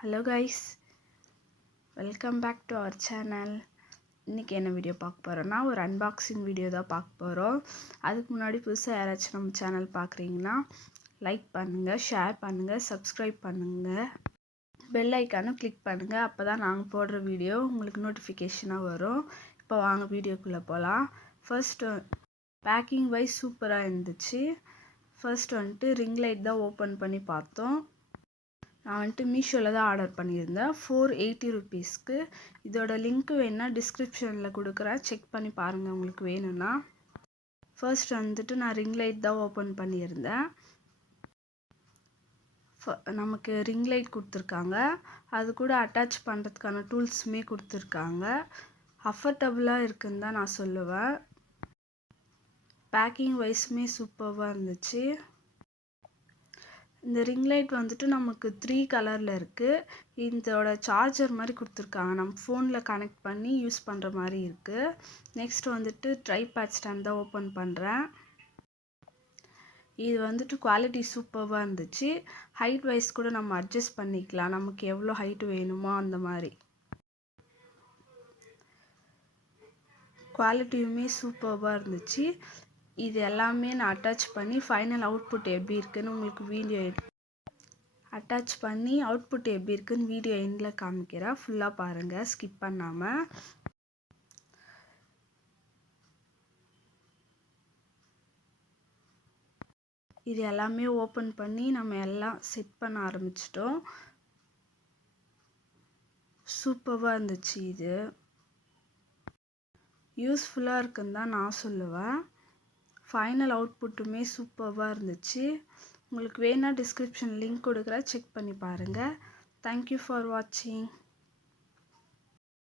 Hello guys, welcome back to our channel. இன்றைக்கி என்ன video பார்க்க போகிறோன்னா ஒரு அன்பாக்சிங் வீடியோ தான் பார்க்க போகிறோம். அதுக்கு முன்னாடி புதுசாக யாராச்சும் நம்ம சேனல் பார்க்குறீங்கன்னா லைக் பண்ணுங்கள், ஷேர் பண்ணுங்கள், சப்ஸ்கிரைப் பண்ணுங்கள், பெல் ஐக்கானும் கிளிக் பண்ணுங்கள். அப்போ தான் நாங்கள் போடுற வீடியோ உங்களுக்கு நோட்டிஃபிகேஷனாக வரும். இப்போ வாங்க வீடியோக்குள்ளே போகலாம். ஃபர்ஸ்ட் பேக்கிங் வைஸ் சூப்பராக இருந்துச்சு. ஃபர்ஸ்ட் ரிங் லைட் தான் ஓப்பன் பண்ணி பார்த்தோம். நான் மீஷோவில் தான் ஆர்டர் பண்ணியிருந்தேன் 480 ருபீஸ்க்கு. இதோட லிங்க் வேணுன்னா டிஸ்கிரிப்ஷனில் கொடுக்குறேன், செக் பண்ணி பாருங்கள் உங்களுக்கு வேணும்னா. ஃபர்ஸ்ட் நான் ரிங் லைட் தான் ஓப்பன் பண்ணியிருந்தேன். நமக்கு ரிங் லைட் கொடுத்துருக்காங்க, அது கூட அட்டாச் பண்ணுறதுக்கான டூல்ஸுமே கொடுத்துருக்காங்க. அஃபர்டபுளாக இருக்குன்னு தான் நான் சொல்லுவேன். பேக்கிங் வைஸுமே சூப்பராக இருந்துச்சு. இந்த ரிங் லைட் நமக்கு 3 கலரில் இருக்குது. இதோட சார்ஜர் மாதிரி கொடுத்துருக்காங்க, நம்ம ஃபோனில் கனெக்ட் பண்ணி யூஸ் பண்ணுற மாதிரி இருக்குது. நெக்ஸ்ட் ட்ரைபேட் ஸ்டாண்ட் தான் ஓப்பன் பண்ணுறேன். இது குவாலிட்டி சூப்பராக இருந்துச்சு. ஹைட் வைஸ் கூட நம்ம அட்ஜஸ்ட் பண்ணிக்கலாம், நமக்கு எவ்வளோ ஹைட் வேணுமோ அந்த மாதிரி. குவாலிட்டியுமே சூப்பராக இருந்துச்சு. இது எல்லாமே நான் அட்டாச் பண்ணி ஃபைனல் அவுட்புட் எப்படி இருக்குன்னு உங்களுக்கு வீடியோ அட்டாச் பண்ணி அவுட்புட் எப்படி இருக்குன்னு வீடியோ எண்டில் காமிக்கிறேன். ஃபுல்லாக பாருங்கள், ஸ்கிப் பண்ணாமல். இது எல்லாமே ஓப்பன் பண்ணி நம்ம எல்லாம் செட் பண்ண ஆரம்பிச்சிட்டோம். சூப்பராக இருந்துச்சு. இது யூஸ்ஃபுல்லாக இருக்குன்னு தான் நான் சொல்லுவேன். ஃபைனல் அவுட்புட்டுமே சூப்பராக இருந்துச்சு. உங்களுக்கு வேணா டிஸ்கிரிப்ஷன் லிங்க் கொடுக்குறேன், செக் பண்ணி பாருங்கள். தேங்க்யூ ஃபார் வாட்சிங்.